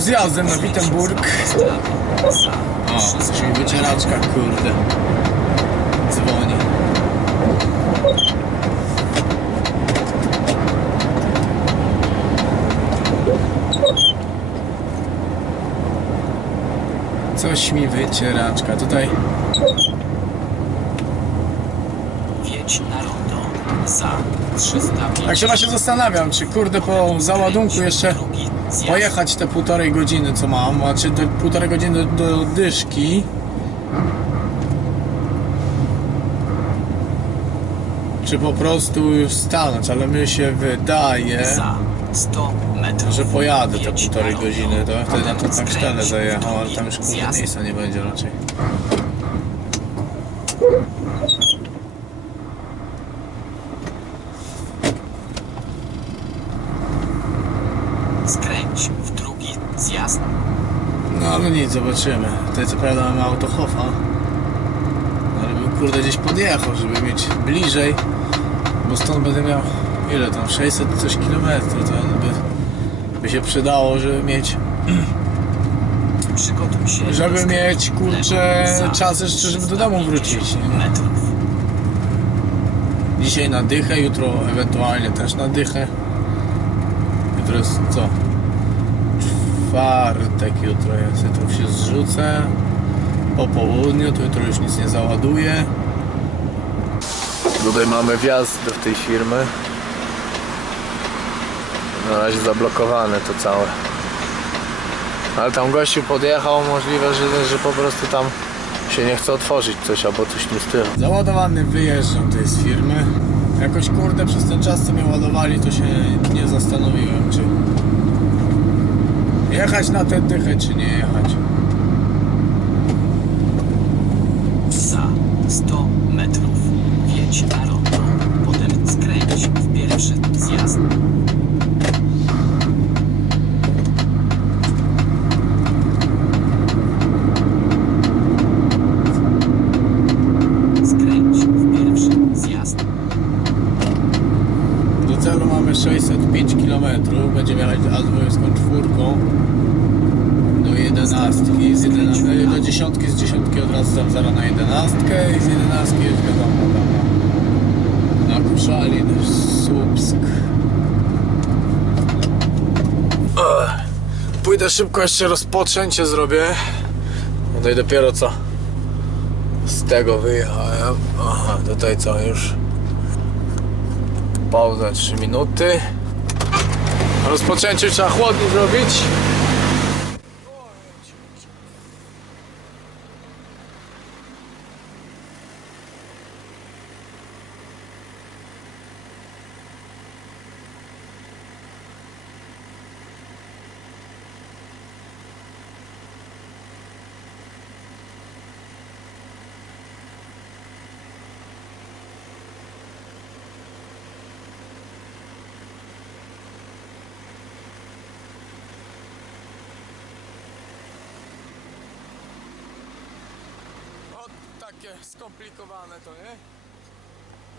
zjazdem na Wittenburg. O, coś mi wycieraczka, kurde. Dzwoni. Coś mi wycieraczka. Tutaj. Za 350 tak się właśnie zastanawiam, czy kurde po załadunku jeszcze. Pojechać te półtorej godziny co mam, a czy do półtorej godziny do, do dyszki. Czy po prostu już stanąć, ale mi się wydaje, Za 100 metrów. że pojadę te półtorej godziny, to ja wtedy na to skręć w zajechał, ale tam już kurde miejsca nie będzie raczej. Skręć w drugi zjazd. No ale nic, zobaczymy. Tutaj co prawda mamy autohofa. Ale bym kurde gdzieś podjechał, żeby mieć bliżej. Bo stąd będę miał ile tam? 600 coś kilometrów. To by, by się przydało, żeby mieć Przygotuj się. Żeby mieć, kurczę, czas jeszcze, żeby do domu wrócić, 350 nie? metrów. dzisiaj na dychę, jutro ewentualnie też na dychę. Jutro jest co? Czwartek jutro jest. Jutro się zrzucę. Po południu, to jutro już nic nie załaduję. Tutaj mamy wjazd do tej firmy. Na razie zablokowane to całe. Ale tam gościu podjechał, możliwe, że, że po prostu tam się nie chce otworzyć coś albo coś nie tym. Załadowany wyjeżdżam tej z firmy. Jakoś kurde przez ten czas co mnie ładowali to się nie zastanowiłem czy jechać na tę dychę czy nie jechać. Za 100 metrów. Wjedź na rondo. Potem skręć w pierwszy zjazd. Skręć w pierwszy zjazd. Do celu mamy 605 km, będziemy jechać A24 do 11, z 11 do 10, z 10 od razu tam zaraz na 11 i z 11 już wiadomo tam na, na Kuszalin, Słupsk. Ech. Pójdę szybko jeszcze rozpoczęcie zrobię. No i dopiero co z tego wyjechałem. Aha, tutaj co już Pauza 3 minuty. Rozpoczęcie trzeba chłodnie zrobić. O, takie skomplikowane to, nie?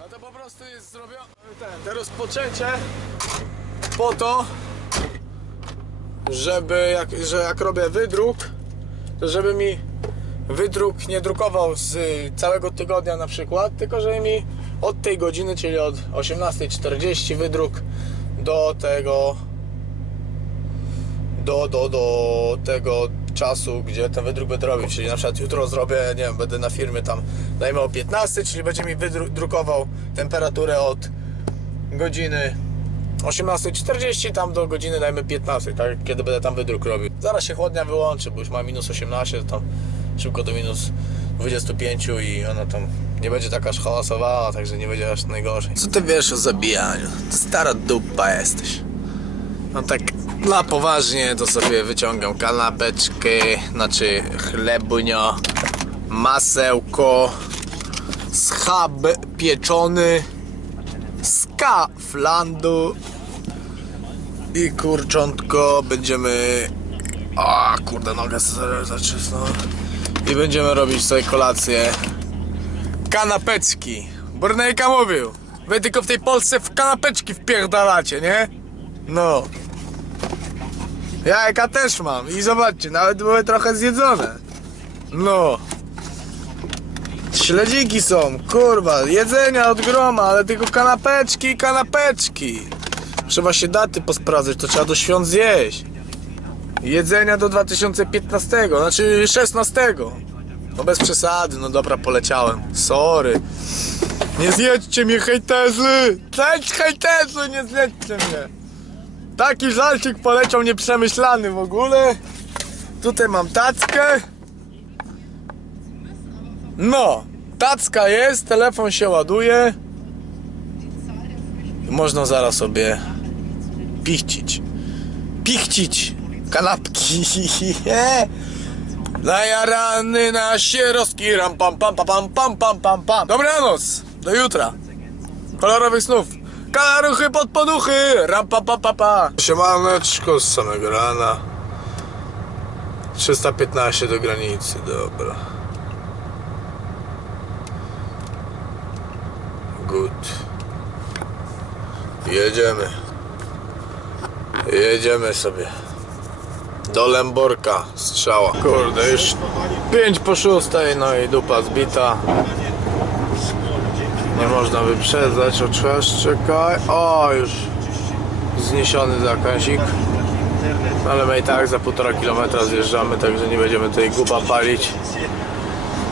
A to po prostu jest zrobione, ten, te rozpoczęcie po to, żeby, jak, że jak robię wydruk, to żeby mi wydruk nie drukował z całego tygodnia na przykład, tylko żeby mi od tej godziny, czyli od 18.40 wydruk do tego do, do, do tego czasu, gdzie ten wydruk będę robił, czyli na przykład jutro zrobię, nie wiem, będę na firmie tam dajmy o 15, czyli będzie mi wydrukował temperaturę od godziny 18.40 tam do godziny dajmy 15, tak, kiedy będę tam wydruk robił. Zaraz się chłodnia wyłączy, bo już ma minus 18, to tam szybko do minus 25 i ona tam nie będzie taka aż hałasowała, także nie będzie aż najgorzej. Co ty wiesz o zabijaniu? Stara dupa jesteś. No tak na poważnie to sobie wyciągam kanapeczkę, znaczy chlebunio, masełko, schab pieczony, ska flandu i kurczątko będziemy... A kurde, nogę zaczysnął. I będziemy robić sobie kolację. Kanapeczki. Bornejka mówił. Wy tylko w tej Polsce w kanapeczki wpierdalacie, nie? No. Jajka też mam i zobaczcie, nawet były trochę zjedzone. No. Śledziki są, kurwa, jedzenia od groma, ale tylko kanapeczki i kanapeczki. Trzeba się daty posprawdzać, to trzeba do świąt zjeść. Jedzenia do 2015, znaczy 16. No bez przesady, no dobra, poleciałem. Sorry. Nie zjedźcie mnie, hejterzy! Cześć, hejterzy, nie zjedźcie mnie! Taki żarcik poleciał nieprzemyślany w ogóle. Tutaj mam tackę. No, tacka jest, telefon się ładuje. Można zaraz sobie pichcić. Pichcić kanapki. Najarany na sierostki ram pam pam pam pam pam pam pam. Dobranoc, do jutra. Kolorowych snów. Kalaruchy pod poduchy. Ram pa pa pa. Siemaneczko z samego rana. 315 do granicy, dobra. Good. Jedziemy. Jedziemy sobie. Do Lęborka strzała. Kurde, już 5 po 6, no i dupa zbita. Nie można wyprzedzać, o czas czekaj. O, już zniesiony zakąsik. Ale my i tak za półtora kilometra zjeżdżamy, także nie będziemy tutaj gupa palić.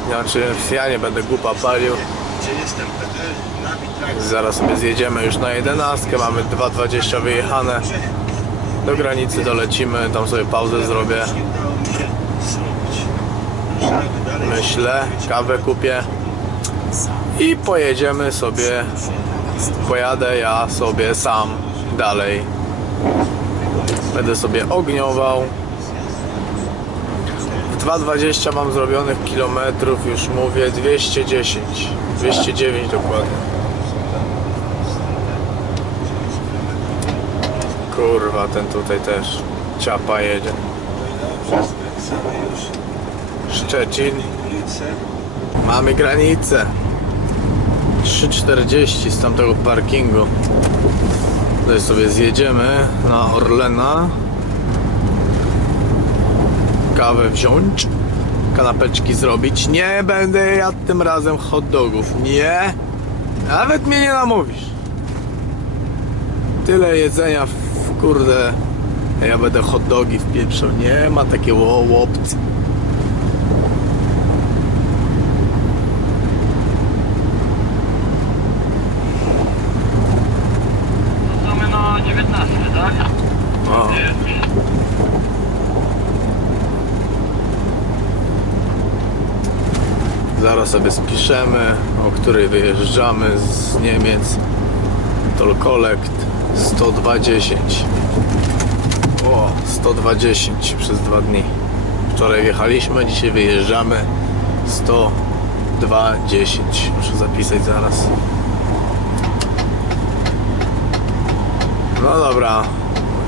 Znaczy, ja nie będę gupa palił. Zaraz sobie zjedziemy już na 11, mamy 2.20 wyjechane. Do granicy dolecimy, tam sobie pauzę zrobię. Myślę, kawę kupię i pojedziemy sobie. Pojadę ja sobie sam dalej. Będę sobie ogniował. W 2,20 mam zrobionych kilometrów, już mówię 210, 209 dokładnie. Kurwa, ten tutaj też ciapa jedzie. Szczecin. Mamy granicę. 3,40 z tamtego parkingu. Tutaj sobie zjedziemy na Orlena. Kawę wziąć. Kanapeczki zrobić. Nie będę jadł tym razem hot dogów. Nie. Nawet mnie nie namówisz. Tyle jedzenia w kurde. Ja będę hot dogi wpieprzał. Nie ma takiego łopcy. Mamy na 19, tak? O. Zaraz sobie spiszemy, o której wyjeżdżamy z Niemiec. Toll Collect 120. O, 120 przez dwa dni. Wczoraj wjechaliśmy, dzisiaj wyjeżdżamy 120. Muszę zapisać zaraz. No dobra,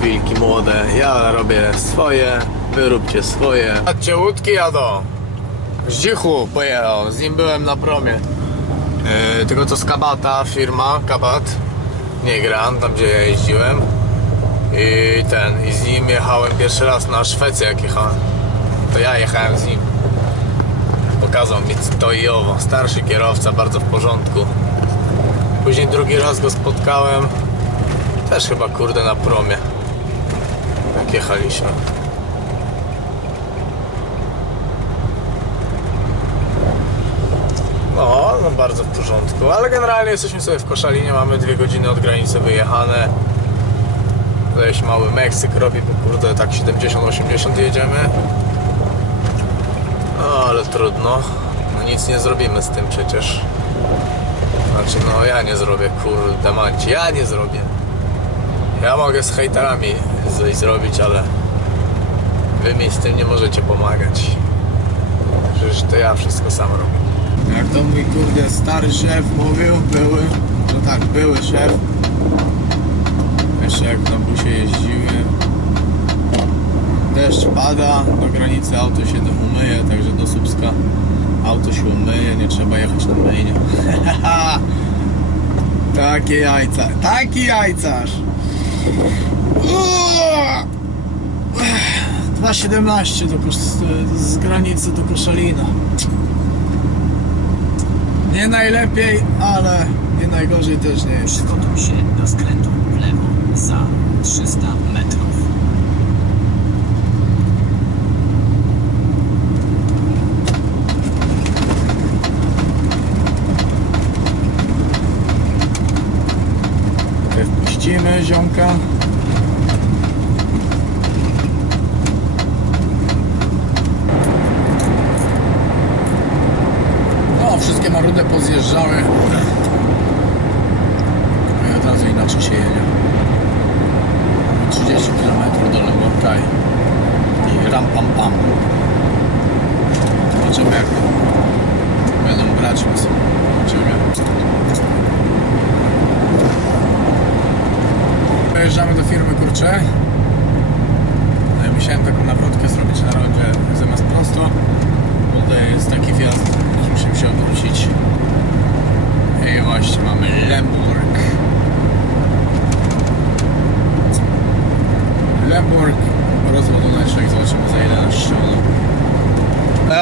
wilki młode, ja robię swoje, wy róbcie swoje. Patrzcie, łódki jadą. Zdzichu pojechał, z nim byłem na promie. Yy, tylko to z Kabata, firma Kabat, nie Gran, tam gdzie ja jeździłem. I ten, i z nim jechałem pierwszy raz na Szwecję jak jechałem. To ja jechałem z nim. Pokazał mi to i owo. Starszy kierowca, bardzo w porządku. Później drugi raz go spotkałem. Też chyba kurde na promie. Jak jechaliśmy. No, bardzo w porządku. Ale generalnie jesteśmy sobie w Koszalinie, mamy dwie godziny od granicy wyjechane. Jakiś mały Meksyk robi, bo kurde tak 70-80 jedziemy. No ale trudno. No nic nie zrobimy z tym przecież. Znaczy no ja nie zrobię, kurde manci, ja nie zrobię. Ja mogę z hejterami coś zrobić, ale wy mi z tym nie możecie pomagać. Przecież to ja wszystko sam robię. Jak to mój kurde stary szef mówił, były, no tak, były szef. Jeszcze jak na busie jeździły. Deszcz pada, do granicy auto się umyje, także do Słupska auto się umyje, nie trzeba jechać na myjnię. Takie jajca, taki jajcarz. Uuu! 2,17 do z granicy do Koszalina. Nie najlepiej, ale nie najgorzej też nie jest. Przygotuj się do skrętu w lewo za 300 metrów. Wpuścimy ziomka. No, wszystkie marudy pozjeżdżały. I od razu inaczej się jedzie. 30 km do Lęborka i, i ram pam pam. Zobaczymy jak będą nas. Zobaczymy. Dojeżdżamy do firmy kurcze. No Musiałem taką nawrotkę zrobić na rondzie zamiast prosto. Bo tutaj jest taki wjazd, że musimy się odwrócić. I właśnie mamy Lemborg. Lemborg rozładuneczek, zobaczymy za ile nas ściągną.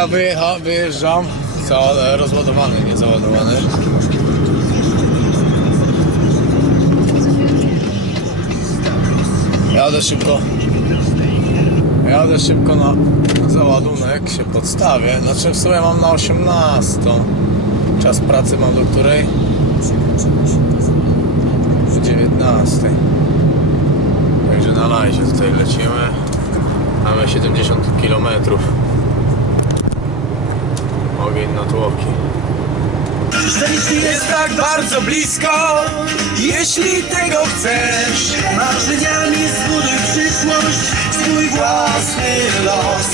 Ja wyjecha, wyjeżdżam. Co, rozładowany, nie załadowany. Jadę szybko. Jadę szybko na załadunek, się podstawię. Znaczy w sumie mam na 18. Czas pracy mam do której? W 19. Także na lajzie tutaj lecimy. Mamy 70 km. Ogień na tłoki. Szczęście jest tak bardzo blisko, jeśli tego chcesz. Marzeniami zbuduj przyszłość, swój własny los.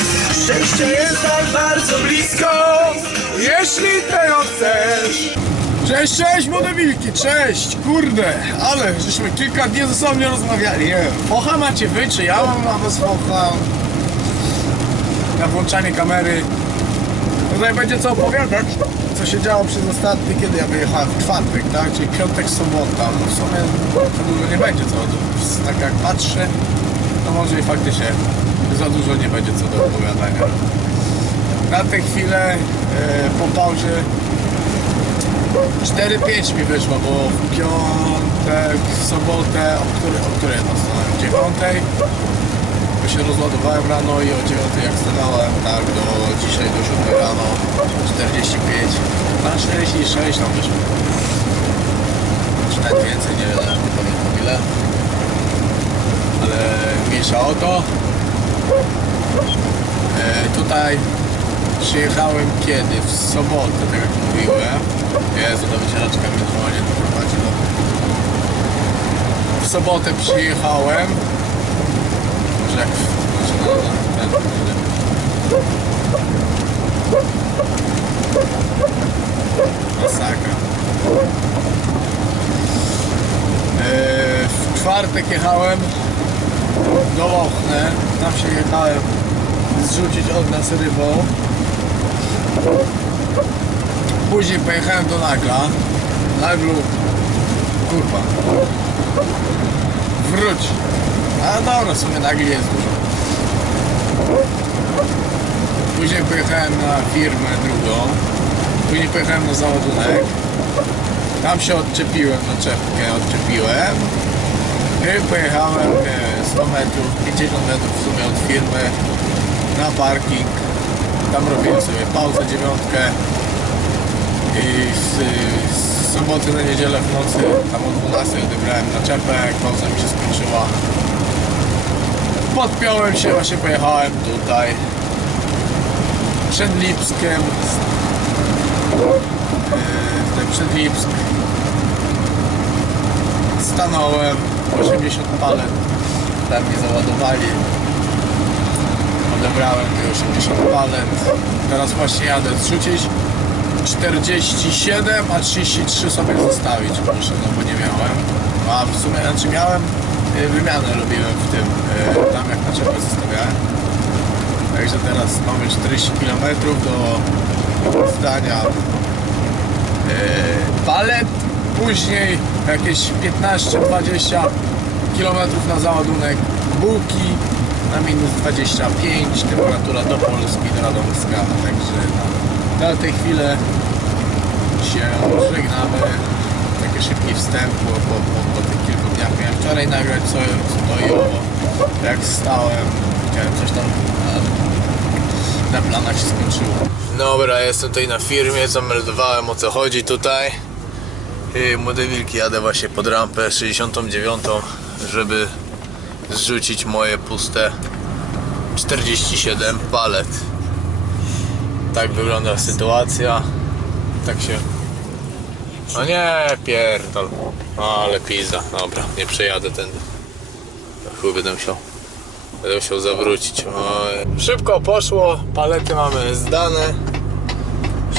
Szczęście jest tak bardzo blisko, Jeśli tego chcesz! Cześć, cześć młode wilki, cześć! Kurde, ale żeśmy kilka dni ze sobą nie rozmawiali, nie wiem. Focha macie wy, czy ja mam na was focha? Na włączanie kamery. Tutaj będzie co opowiadać, co się działo przez ostatni, kiedy ja wyjechałem w czwartek, tak? Czyli piątek, sobota. No w sumie za dużo nie będzie co, tak jak patrzę, to może i faktycznie za dużo nie będzie co do opowiadania. Na tę chwilę e, po pauzie 4-5 mi wyszło, bo w piątek, w sobotę, o której, o której no stanąłem? 9, bo się rozładowałem rano i o 9 jak stanąłem, tak do dzisiaj do 7 rano 45, na 46 tam wyszło. Czy nawet więcej, nie wiem, nie pamiętam ile. Ale mniejsza o to. E, tutaj Przyjechałem kiedy? W sobotę, tak jak mówiłem. Jezu, ta wycieraczka mnie dzwoni, to prowadzi do... W sobotę przyjechałem. Ten, Masakra. Eee, w czwartek jechałem do Lochne. Tam się jechałem zrzucić od nas rybą. Później pojechałem do Nagla. Naglu, kurwa, wróć. A dobra, w sumie Nagli jest dużo. Później pojechałem na firmę drugą. Później pojechałem na załadunek. Tam się odczepiłem, naczepkę odczepiłem. I pojechałem e, 100 metrów, 50 metrów w sumie od firmy na parking. Tam robiłem sobie pauzę dziewiątkę i z, z soboty na niedzielę w nocy, tam o 12 odebrałem naczepę, pauza mi się skończyła. Podpiąłem się, właśnie pojechałem tutaj. Przed Lipskiem. E, tutaj przed Lipsk. Stanąłem 80 palet tam mnie załadowali. Odebrałem te 80 palet. Teraz właśnie jadę zrzucić 47, a 33 sobie zostawić muszę, no bo nie miałem. A w sumie, znaczy miałem, wymianę robiłem w tym, y, tam jak na czepę zostawiałem. Także teraz mamy 40 km do zdania y, palet. Później jakieś 15-20 km na załadunek. Bułki na minus 25, temperatura do Polski, do Radomska. Także na tej chwili się żegnamy. Taki szybki wstęp, bo po, po, po dniach miałem wczoraj nagrać co, co i. Jak stałem, chciałem coś tam na, na planach się skończyło. Dobra, jestem tutaj na firmie, zameldowałem o co chodzi tutaj. I młode wilki jadę właśnie pod rampę 69, żeby zrzucić moje puste 47 palet. Tak wygląda sytuacja. Tak się. No nie, pierdol. Ale pizza. Dobra, nie przejadę ten. Chuj będę musiał. Będę musiał zawrócić. Oj. Szybko poszło, palety mamy zdane.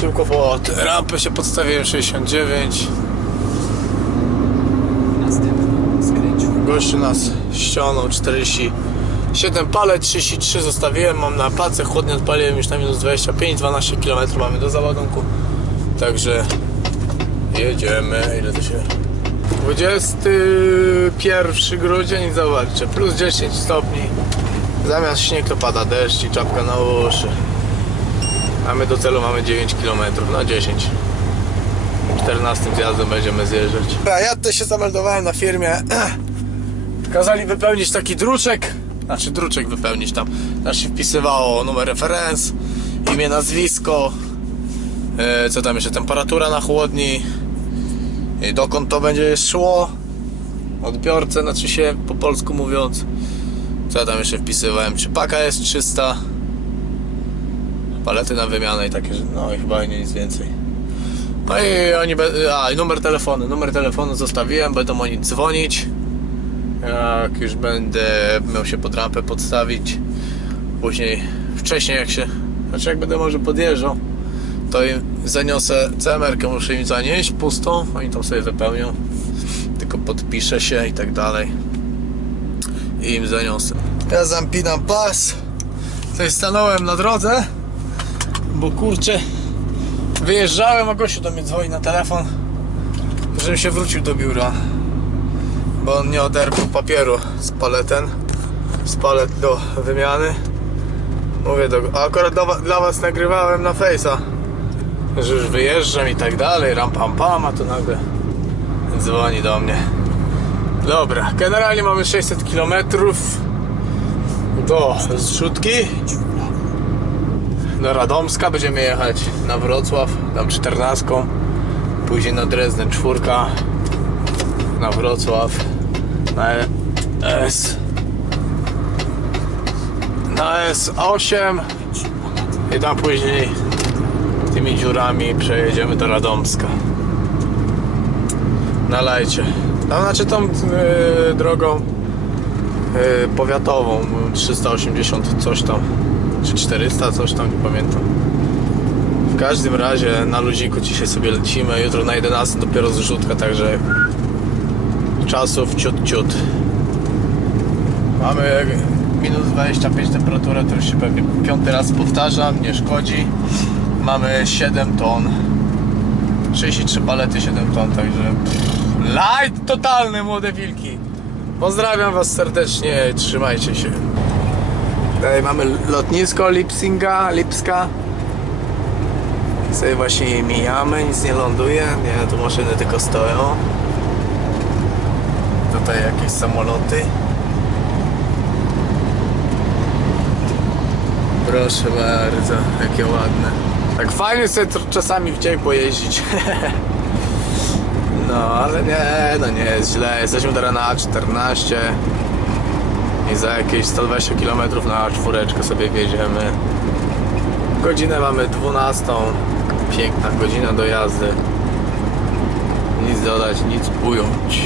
Szybko po rampę się podstawiłem 69. Następnie skręć w Gościu nas ściągnął 47 palet, 33 zostawiłem, mam na pace, chłodnie odpaliłem już na minus 25, 12 km mamy do załadunku. Także jedziemy, ile to się... 21 grudzień, zobaczcie, plus 10 stopni. Zamiast śnieg to pada deszcz i czapka na uszy. A my do celu mamy 9 km, no 10. 14 zjazdem będziemy zjeżdżać. Ja też się zameldowałem na firmie. Kazali wypełnić taki druczek. Znaczy druczek wypełnić tam. Znaczy wpisywało numer referens, imię, nazwisko. e, Co tam jeszcze? Temperatura na chłodni. I dokąd to będzie szło. Odbiorcę, znaczy się po polsku mówiąc. Co ja tam jeszcze wpisywałem? Czy paka jest 300? Palety na wymianę i takie, no i chyba nic więcej. No i oni, a i numer telefonu, numer telefonu zostawiłem, będą oni dzwonić. Jak już będę miał się pod rampę podstawić. Później, wcześniej jak się, znaczy jak będę może podjeżdżał, to im zaniosę CMR-kę, muszę im zanieść pustą, oni tam sobie wypełnią. Tylko podpiszę się i tak dalej. I im zaniosę. Ja zampinam pas. Tutaj stanąłem na drodze, bo kurczę, Wyjeżdżałem, a gościu do mnie dzwoni na telefon, żebym się wrócił do biura. Bo on nie oderwał papieru z paleten, z palet do wymiany. Mówię do a akurat dla was nagrywałem na Face'a, że już wyjeżdżam i tak dalej, ram pam pam, a tu nagle dzwoni do mnie. Dobra, generalnie mamy 600 km do zrzutki do Radomska, będziemy jechać na Wrocław, tam 14, później na Dresden 4, na Wrocław, na S, na S8 i tam później dziurami przejedziemy do Radomska. Na lajcie. Tam znaczy tą y, drogą y, powiatową 380 coś tam czy 400 coś tam, nie pamiętam w każdym razie na luziku dzisiaj sobie lecimy jutro na 11 dopiero zrzutka, także czasów ciut ciut mamy minus 25 temperaturę, to już się pewnie piąty raz powtarzam, nie szkodzi mamy 7 ton 33 palety 7 ton, także light totalny młode wilki pozdrawiam was serdecznie, trzymajcie się Tutaj mamy lotnisko Lipsinga, Lipska. Sobie właśnie mijamy, nic nie ląduje. Nie, tu maszyny tylko stoją. Tutaj jakieś samoloty. Proszę bardzo, jakie ładne. Tak fajnie sobie czasami w dzień pojeździć. No, ale nie, no nie jest źle. Jesteśmy teraz na A14 i za jakieś 120 km na czwóreczkę sobie wjedziemy. Godzinę mamy 12. Piękna godzina do jazdy. Nic dodać, nic ująć.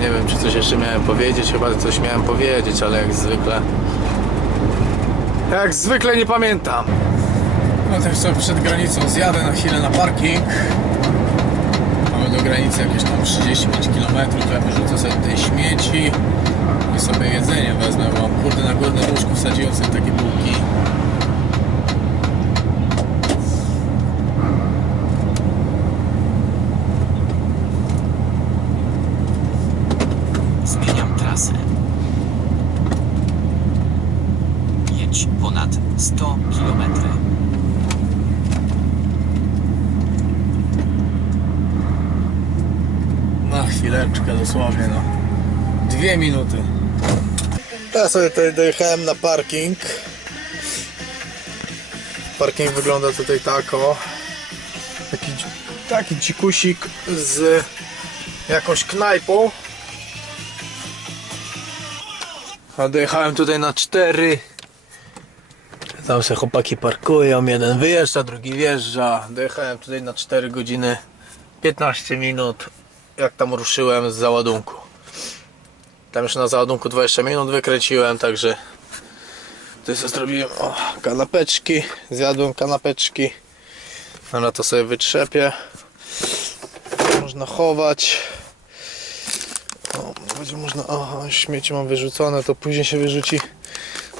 Nie wiem, czy coś jeszcze miałem powiedzieć. Chyba coś miałem powiedzieć, ale jak zwykle. Jak zwykle nie pamiętam. No tak sobie przed granicą zjadę na chwilę na parking. Mamy do granicy jakieś tam 35 km, to ja wyrzucę sobie śmieci i sobie jedzenie wezmę, bo mam kurde na górnym łóżku wsadziłem sobie takie bułki. Chwileczkę dosłownie, no. Dwie minuty. Ja sobie tutaj dojechałem na parking. Parking wygląda tutaj tak o. Taki, taki dzikusik z jakąś knajpą. A dojechałem tutaj na cztery. Tam se chłopaki parkują, jeden wyjeżdża, drugi wjeżdża. Dojechałem tutaj na 4 godziny 15 minut jak tam ruszyłem z załadunku. Tam jeszcze na załadunku 20 minut wykręciłem, także tutaj sobie zrobiłem o, kanapeczki, zjadłem kanapeczki. Dobra, to sobie wytrzepię. Można chować. O, będzie można, o, śmieci mam wyrzucone, to później się wyrzuci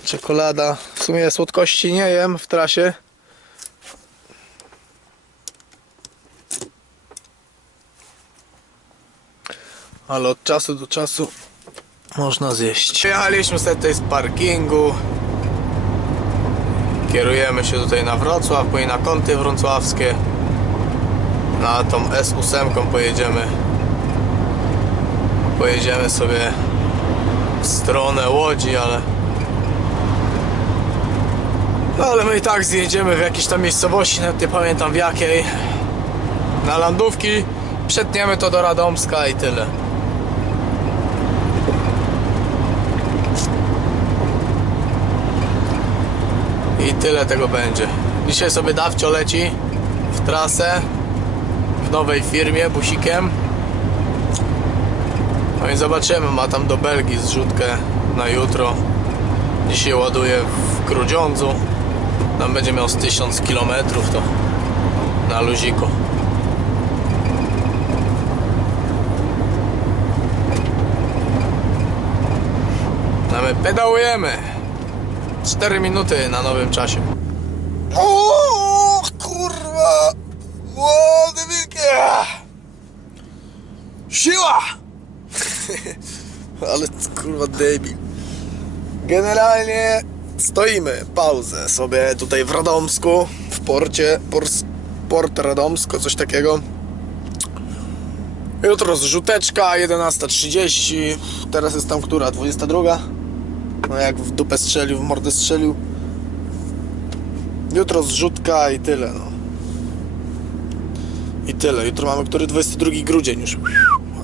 czekolada. W sumie słodkości nie jem w trasie. Ale od czasu do czasu można zjeść. Przyjechaliśmy sobie tutaj z parkingu. Kierujemy się tutaj na Wrocław, później na kąty wrocławskie. Na tą S8 pojedziemy. Pojedziemy sobie w stronę Łodzi, ale no ale my i tak zjedziemy w jakiejś tam miejscowości, nawet nie pamiętam w jakiej. Na landówki przetniemy to do Radomska i tyle. I tyle tego będzie. Dzisiaj sobie Dawcio leci w trasę w nowej firmie busikiem. No i zobaczymy, ma tam do Belgii zrzutkę na jutro. Dzisiaj ładuje w Grudziądzu. Tam będzie miał z 1000 km to na luziku. A my pedałujemy. 4 minuty na nowym czasie. O kurwa! Młody wielkie! Siła! Ale kurwa debil. Generalnie stoimy, pauzę sobie tutaj w Radomsku, w porcie, port Radomsko, coś takiego. Jutro zrzuteczka, 11.30, teraz jest tam która, 22? No jak w dupę strzelił, w mordę strzelił. Jutro zrzutka i tyle, no. I tyle. Jutro mamy który 22 grudzień już.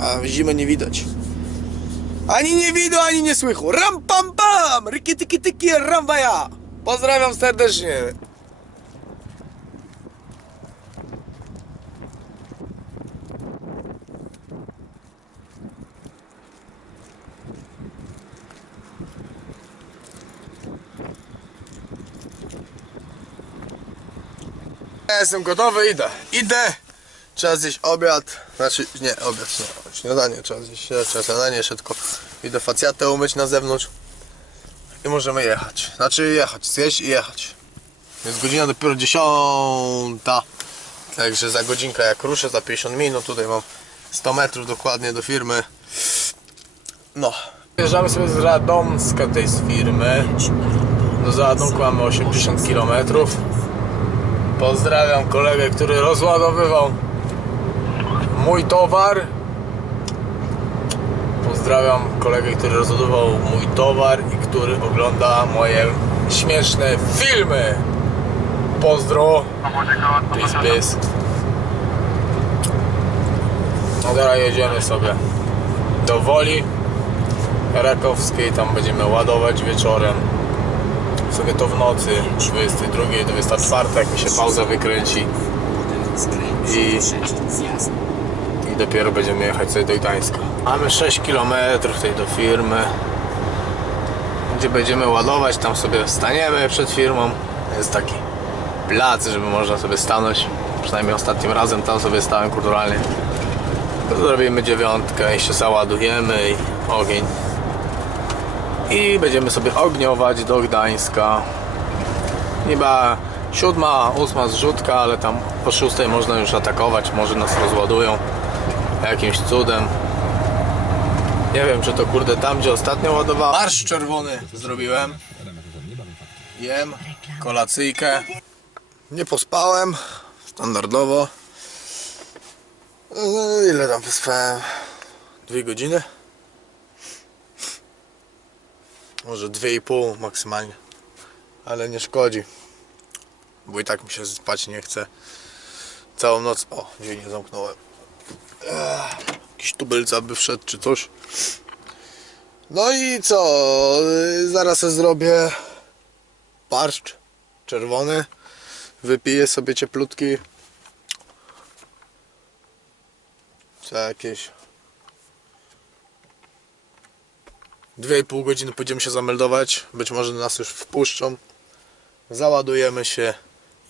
A zimy nie widać. Ani nie widu, ani nie słychu. Ram pam pam! Ryki tyki tyki ramwaja! Pozdrawiam serdecznie. Ja jestem gotowy, idę. Idę! Trzeba zjeść obiad. Znaczy, nie, obiad, nie. Śniadanie trzeba zjeść. Trzeba śniadanie tylko. Idę facjatę umyć na zewnątrz. I możemy jechać. Znaczy jechać, zjeść i jechać. Jest godzina dopiero 10. Także za godzinkę jak ruszę, za 50 minut. Tutaj mam 100 metrów dokładnie do firmy. No. Jeżdżamy sobie z Radomska tej z firmy. Do załadunku mamy 80 kilometrów. Pozdrawiam kolegę, który rozładowywał mój towar. Pozdrawiam kolegę, który rozładowywał mój towar i który ogląda moje śmieszne filmy. Pozdro. Peace, peace. No teraz jedziemy sobie do Woli Rakowskiej. Tam będziemy ładować wieczorem sobie to w nocy 22, 24, jak mi się pauza wykręci I- i dopiero będziemy jechać sobie do Gdańska. Mamy 6 km tutaj do firmy, gdzie będziemy ładować, tam sobie staniemy przed firmą. Jest taki plac, żeby można sobie stanąć. Przynajmniej ostatnim razem tam sobie stałem kulturalnie. Zrobimy dziewiątkę i się załadujemy i ogień. I będziemy sobie ogniować do Gdańska. Niba siódma, ósma zrzutka, ale tam po szóstej można już atakować, może nas rozładują jakimś cudem. Nie wiem, czy to kurde tam, gdzie ostatnio ładowałem. Marsz czerwony zrobiłem. Jem kolacyjkę. Nie pospałem, standardowo. No, ile tam pospałem? Dwie godziny? Może dwie i pół maksymalnie. Ale nie szkodzi. Bo i tak mi się spać nie chce. Całą noc. O, drzwi nie zamknąłem. Ech, jakiś tubylca by wszedł czy coś. No i co? Zaraz zrobię barszcz czerwony. Wypiję sobie cieplutki. Co jakieś. Dwie i pół godziny pójdziemy się zameldować. Być może nas już wpuszczą. Załadujemy się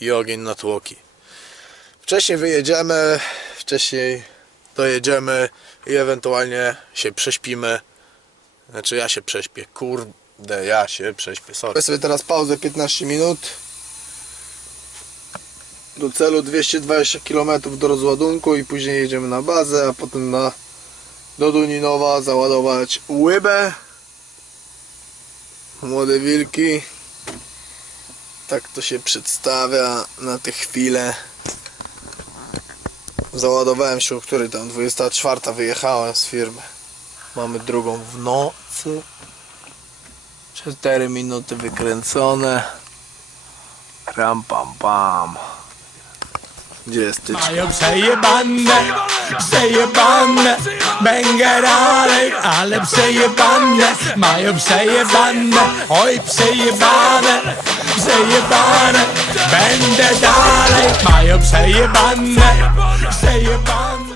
i ogień na tłoki. Wcześniej wyjedziemy, wcześniej dojedziemy i ewentualnie się prześpimy. Znaczy ja się prześpię, kurde, ja się prześpię, sorry. Sobie teraz pauzę 15 minut. Do celu 220 km do rozładunku i później jedziemy na bazę, a potem na do Duninowa załadować łybę. Młode wilki. Tak to się przedstawia na tę chwilę. Załadowałem się o której tam 24 wyjechałem z firmy. Mamy drugą w nocy. 4 minuty wykręcone. Ram pam pam. Gdzie jest tyczka? Mają przejebane, przejebane Będę dalej, ale przejebane Mają przejebane, oj przejebane Przejebane, będę dalej Mają przejebane, przejebane